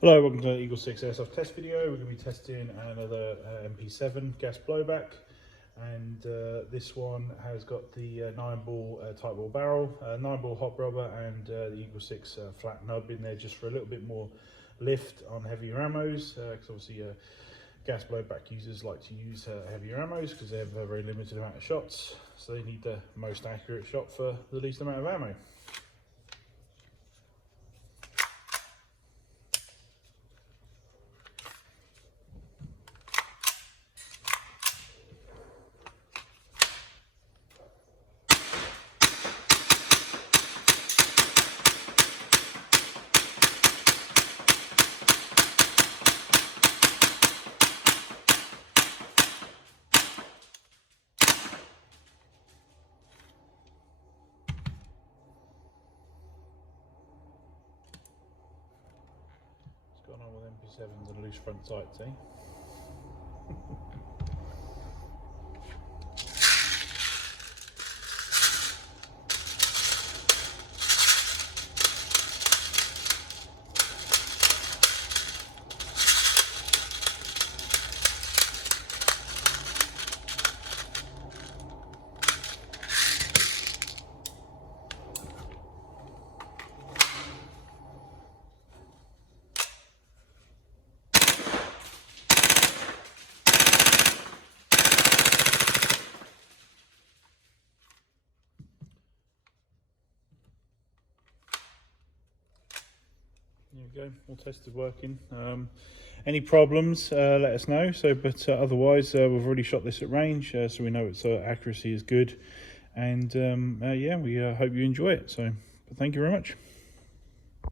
Hello, welcome to the EagleSix Airsoft test video. We're going to be testing another MP7 gas blowback, and this one has got the Nineball tight ball barrel, Nineball hot rubber, and the EagleSix flat nub in there just for a little bit more lift on heavier ammos, because obviously gas blowback users like to use heavier ammos because they have a very limited amount of shots, so they need the most accurate shot for the least amount of ammo. Going on with MP7s and loose front sights, eh? There you go, all tested, working. Any problems, let us know. But otherwise, we've already shot this at range, so we know its accuracy is good. And yeah, we hope you enjoy it. But thank you very much.